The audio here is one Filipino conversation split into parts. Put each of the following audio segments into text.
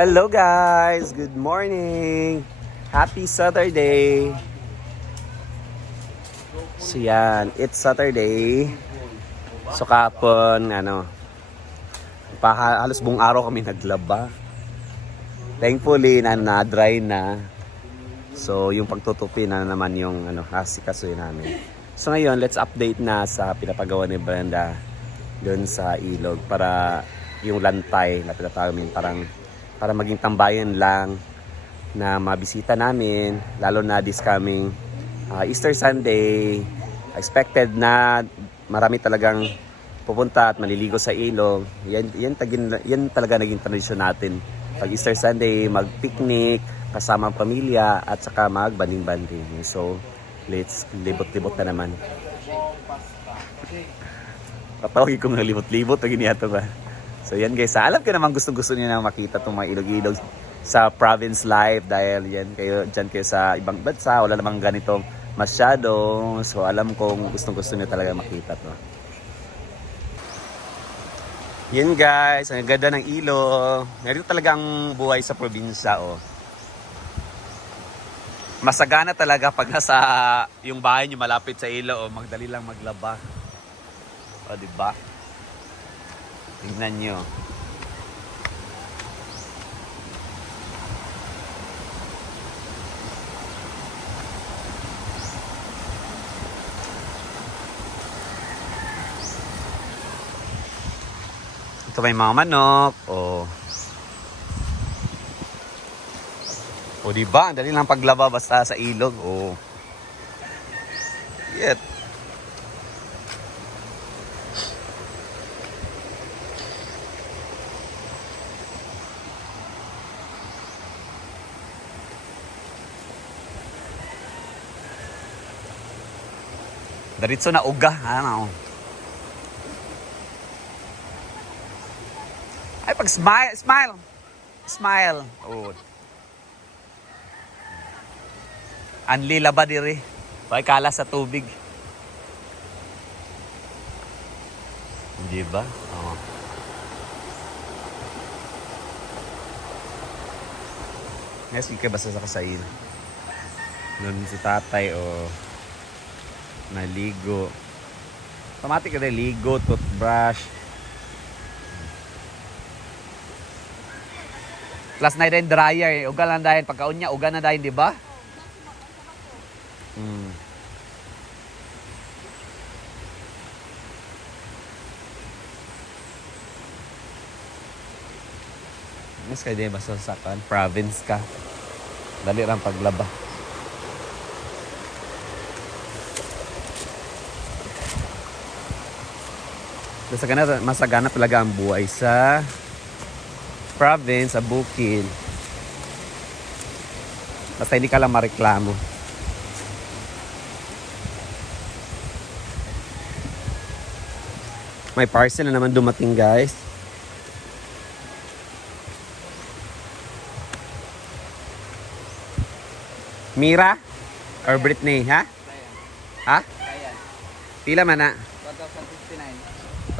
Hello guys! Good morning! Happy Saturday! So yan, it's Saturday. So kapon, halos buong araw kami naglaba. Thankfully, na-dry na. So yung pagtutupi na naman yung asikasuhin namin. So ngayon, let's update na sa pinapagawa ni Brenda doon sa ilog para yung lantay na pinatawag namin para maging tambayan lang na mabisita namin, lalo na this coming Easter Sunday. Expected na marami talagang pupunta at maliligo sa ilog. Yan talaga naging tradisyon natin. Pag Easter Sunday, mag-picnic kasama ang pamilya at saka mag-banding-banding. So, let's libot-libot na naman. Patawagin ko ng libot-libot pag iniyato ba. So yan guys, alam ko naman gusto niyo nang makita itong mga ilog-ilog sa province life dahil dyan kayo sa ibang bansa, wala namang ganito masyado. So alam kong gusto niyo talaga makita to. Yan guys, ang ganda ng ilog. Meron talagang buhay sa probinsya Masagana talaga pag nasa yung bahay niyo malapit sa ilog magdali lang maglaba. Diba? Tingnan nyo. Ito may mga manok. Diba? Ang dali lang paglaba basta sa ilog. Yet. Diretso na uga. Ay, pag smile. Anli laba diri. Pag kala sa tubig. Di ba? Ngayon, sige basta sa kasail. Doon si tatay naligo. Automatic na ligo, toothbrush. Plus na rin dryer. Uga lang dahil pagkaon niya, uga na dahil, di ba? Mas kayo din basta sa province ka. Dali lang paglaba. Masagana talaga ang buhay sa province, sa bukid. Basta hindi ka lang mareklamo. May parcel na naman dumating guys. Mira? Or Britney, ha? Ha? Pila man na?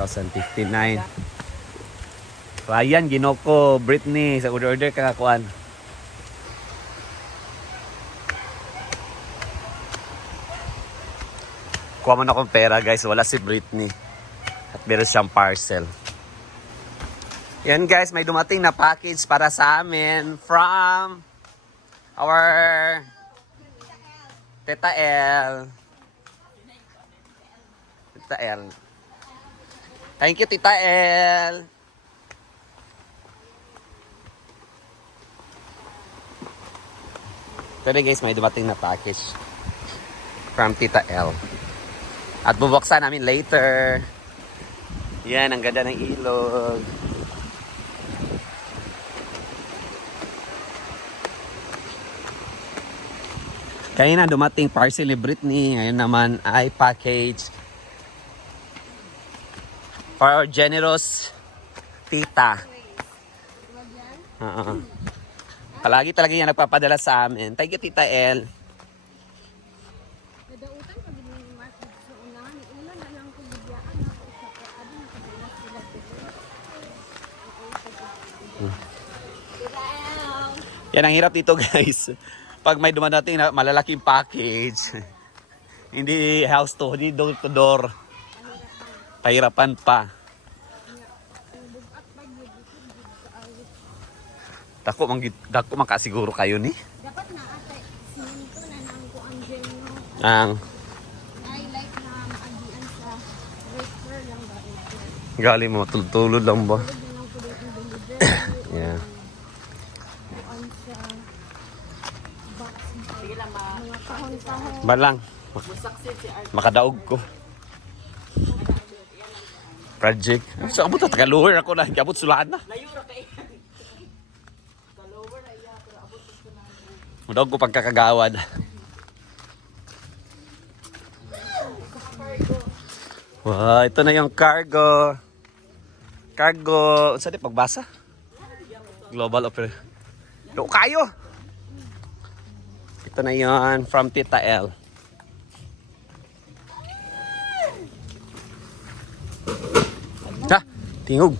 2059. So ayan, ginoko, Britney, sa order ka kakuan. Kuha mo na akong pera guys, wala si Britney. At meron siyang parcel. Yan guys, may dumating na package para sa amin from our Tita El. Tita El. Thank you, Tita El. Today guys, may dumating na package from Tita El. At bubuksan namin later. Yan, ang ganda ng ilog. Kaya na dumating parcel ni Britney. Ngayon naman ay package for our generous tita. Palagi talaga yan nagpapadala sa amin. Thank you, Tita El. Yan ang hirap dito guys. Pag may dumadating na malalaking package, hindi house to, hindi door to door. Pahirapan pa. Dako man kasiguro kayo ni. Dapat na ate, siminto na nang kuan dyan no. Ang I like na maagian sa wafer lang ba ito. gali mo tulod lang ba? Tulad na lang po dito yung delivery. Yeah. Kuan sa box. Mga kahon-kahon. Balang. Makadaog ko. Project. So abot ta lower ako na, abot sulahan na. Mudog ko pagkakagawad. Wow, ito na yung cargo. Cargo, saan di pagbasa? Global Opera. Yo kayo. Ito na yon from Tita L. Ha, tingog.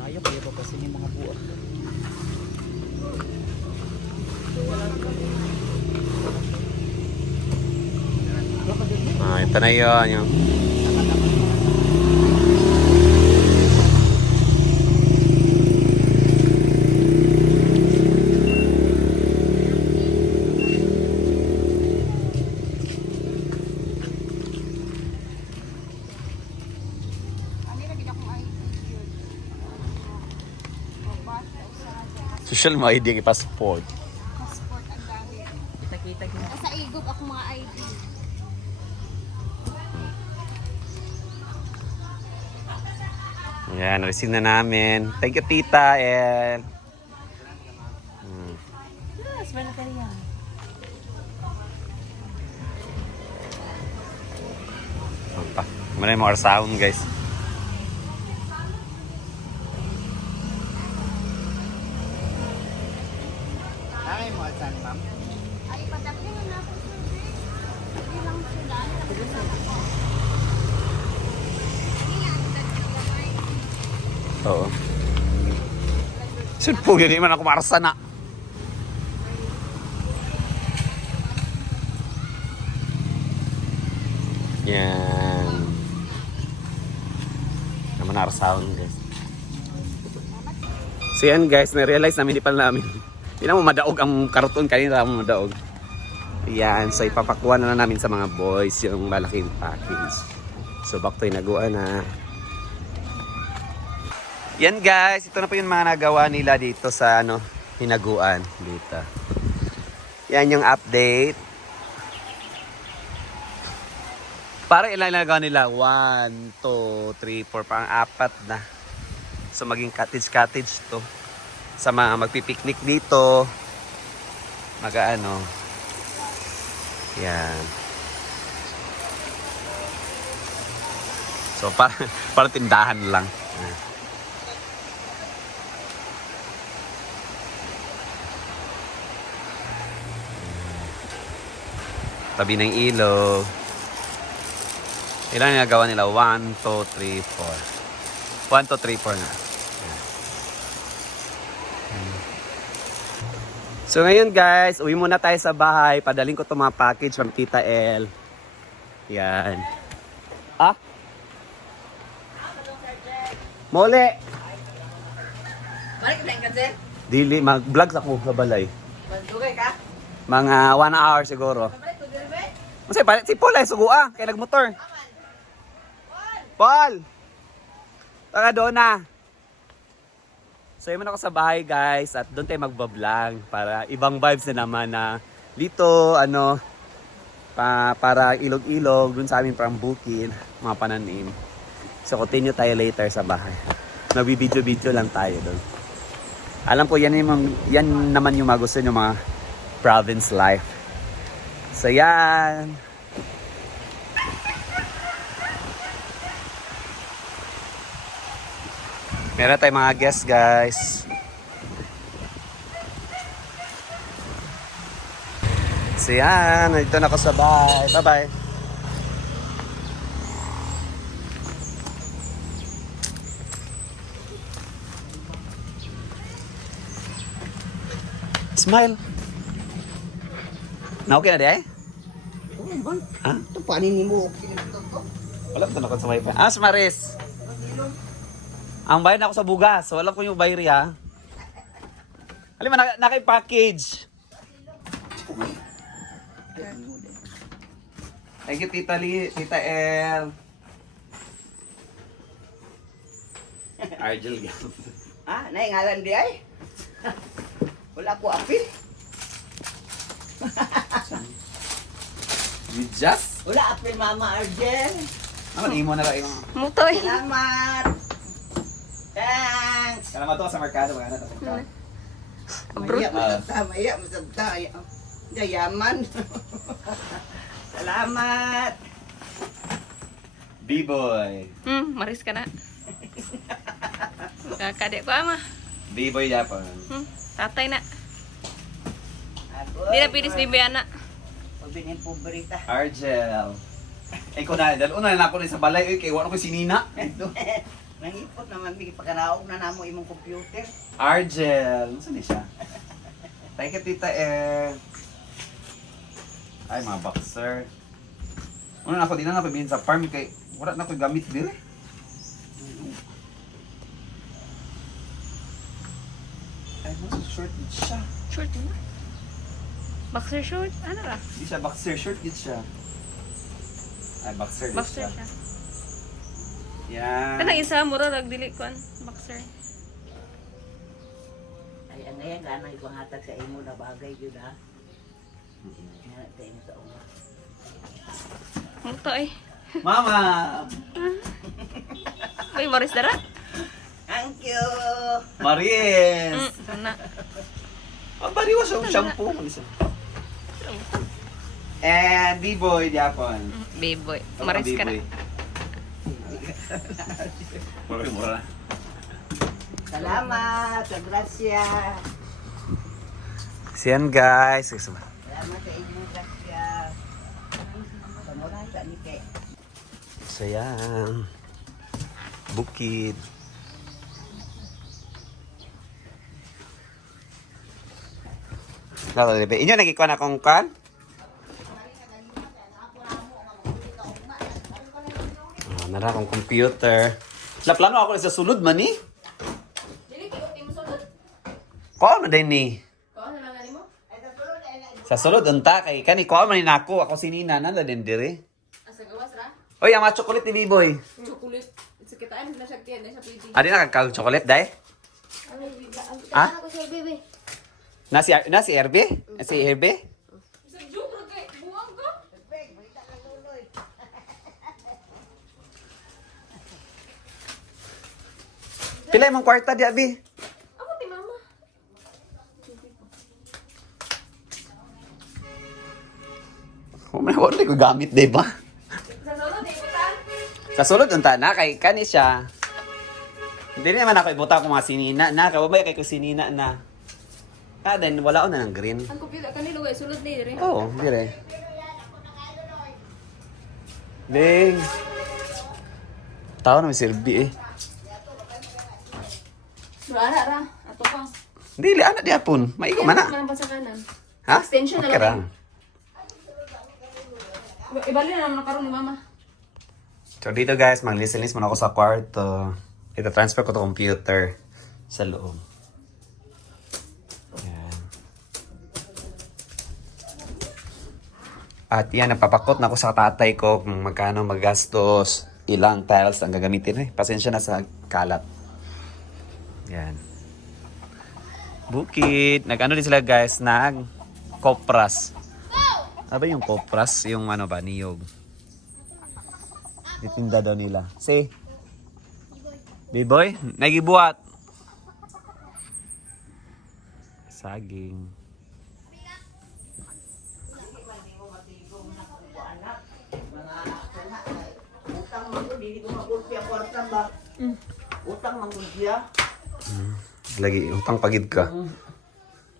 Nayak kaya ba kasi yung mga buwan? Ito na yun. Yung... Social media yung passport. Passport ang dami. Kita-kita ko. Sa igog ako mga ID. Ayan, receive na namin. Thank you, Tita. And... Yes, wala ka riyan. Opa. Muna yung mga sound, guys. Ay, mo at saan, ma'am? Ay, padapin nga na po sir. Hindi lang sila. Hindi lang ako. Oo. Siyempre, hindi man ako marasa na. Yan. Naman sound, guys. So yan guys, na-realize namin, hindi pala namin. Hindi na mo madaog ang karton, kanina mo madaog. Yan, so ipapakuha na namin sa mga boys yung malaking package. So back to inaguan na. Yan guys, ito na po yung mga nagawa nila dito sa hinaguan dito. Yan yung update. Para ilan nagawa nila? 1, 2, 3, 4, parang 4 na. So maging cottage to. Sa mga magpipiknik dito. Mag-ano. Yan. So para tindahan lang. Tabi ng ilog. Ilan yung nagawa nila? 1, 2, 3, 4. 1, 2, 3, 4 na. So ngayon guys, uwi muna tayo sa bahay. Padaling ko itong mga package from Tita L. Yan. Ah? Mole! Balik ka na sir? Dili, mag-vlogs ako sa balay. Magdugay ka? Mga 1 hour siguro. Balik ko dito ba? Kasi palit si Paul ay sugua kay nagmotor. Paul. Tara doon na. So yun ako sa bahay guys at doon tayo magbablog para ibang vibes na naman na dito para ilog-ilog doon sa amin parang bukid, mga pananim. So continue tayo later sa bahay. Nagbi-video-video lang tayo doon. Alam ko yan naman yung magusto nyo mga province life. So yan. Meron tayong mga guests guys. So yan, nandito na ako sa bahay. Bye bye. Smile. Na okay na di ay? Oo man. Ha? Ito panin mo. Wala ko na sa wifi. Ah, Maris. Ang bayad na ako sa bugas. So, alam ko yung bayri ha. Alam mo, naka-package. Thank you, Tita Lee, Tita El. Argel Gam. Ah, naingalan di ay? Wala ko apil. You just? Wala apil Mama Argel. Naman, imo na lang yung... Mutoy. Salamat. Thanks. Salamat to sa merkado. Mga na to. Maya masagta, maya masagta. Yayaman. Salamat. B-boy. Maris ka na. Kakadek ko ama. B-boy Japan. Tatay na. Agoy, Di na pinis ni Biana. Pabinin po berita. Argel. Eh, ko na, dahil una na ako na sa balay, eh, kaya wala ko sinina. Nangipot naman, bigay pagkanaog na namo imong computer. Argel. Saan siya? Thank you, Tita Eh. Ay, mga boxer. Ano na ako, di na napabihin sa farm, kay wala na ako gamit din eh. Ay, mas short din siya. Short na. Boxer short? Ano ra? Di siya boxer, short din siya. Ay, boxer din Boxer siya. siya. Yan. Kanang isa mura nagdili ko an boxer. Ay, ang ngayon, ganang ipangatag sa imo na bagay yun ha. Yan, tayo mo sa uma. Mutoy. Mama! Uy, Maris dara. Thank you! Maris! Na. Ang bariwa siya, shampoo. And B-boy, Japon. B-boy. Maris ka na. Mura-mura. Salamat! Sa grasya! Siyan guys. Salamat sa inyong grasya! Pamuran sa nike. So yan. Bukid. Inyo nagikuha na kong kan? Nara akong computer. Plano ako sa sulod man ni. Ko na din ni. Sa sulod unta kay kani ko man ni nako ako sinina na din dire. Asa gawas ra? Oy, ang mga chocolate ni B-boy. Chocolate. Sa kitaan na siya tiyan, na siya pwede. Adi na kakal chocolate dai? Ah? Ako siya bebe. Nasi RB? Si RB? Sa joke ra kay buwang ka. Pila imong kwarta di abi? Ako ti mama. Wala ko gamit, di ba? Sa solo di butan. Sa sulod unta na kay kani siya. Hindi naman ako ibuta ko mga sinina na. Kababay kay ko sinina na. Then wala ko na ng green. Ang computer kanilo ay sulod ni dire. Oo, dire. Ding. Tao na may silbi eh. Ara ra, ato pa. Dili, anak di hapon. Maigo man na. Manang pa sa kanan. Ha? Extension na Okay lang. ra. Ibali na naman karon ni mama. So dito guys, mag-listen-listen muna ako sa kwarto. Ito, transfer ko to computer sa loob. Yan. At yan, napapakot na ako sa tatay ko kung magkano magastos, ilang tiles ang gagamitin. Pasensya na sa kalat. Yan. Bukid. Nag-ano din sila guys, nag-kopras. Ano ba yung kopras? Yung ano ba, niyog. Itinda daw nila. Say. B-boy, nagibuhat. Saging. Utang mangod, hindi ko magulpi ang kwarta ba? Utang mangod siya. Lagi, utang pagid ka.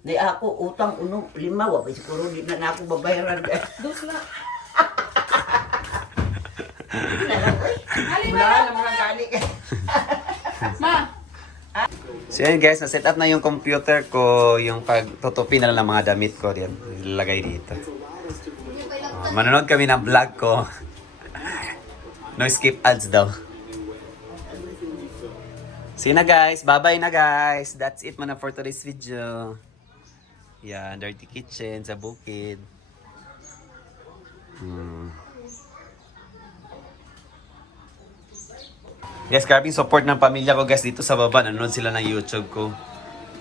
Di ako, utang uno, 5, wapay siguro di na ako babayaran. Dos na. Wala naman ang gani. Ma. So yan guys, na-set up na yung computer ko, yung pagtutupi na lang ng mga damit ko. Yan, ilalagay dito. Manonood kami ng vlog ko. No skip ads daw. See na guys, bye-bye na guys. That's it muna for today's video. Yan, dirty kitchen sa bukid. Guys, grabing support ng pamilya ko guys dito sa baba. Nanonood sila ng YouTube ko.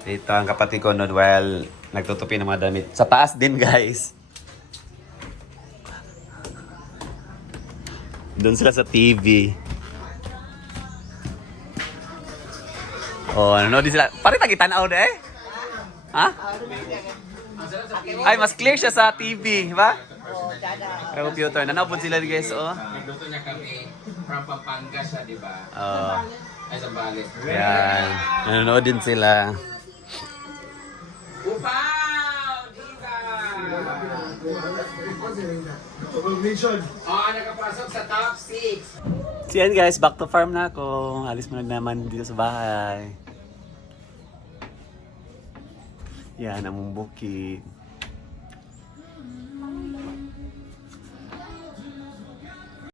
Dito ang kapatid ko noon while nagtutupi ng mga damit. Sa taas din guys. Doon sila sa TV. Oh, nanonood din sila. Pare tagitanaw na eh. Ha? Ay, mas clear siya sa TV, ba? Sa computer. Nanonood sila guys, oh. Nagluto niya kami from Pampanga siya, di ba? Oh. Ay, sa Bales. Yan. Nanonood din sila. Upaw! Diva! Oh, nakapasok sa top 6. So yan guys, back to farm na ako. Alis mo na naman dito sa bahay. Yan, among bukid.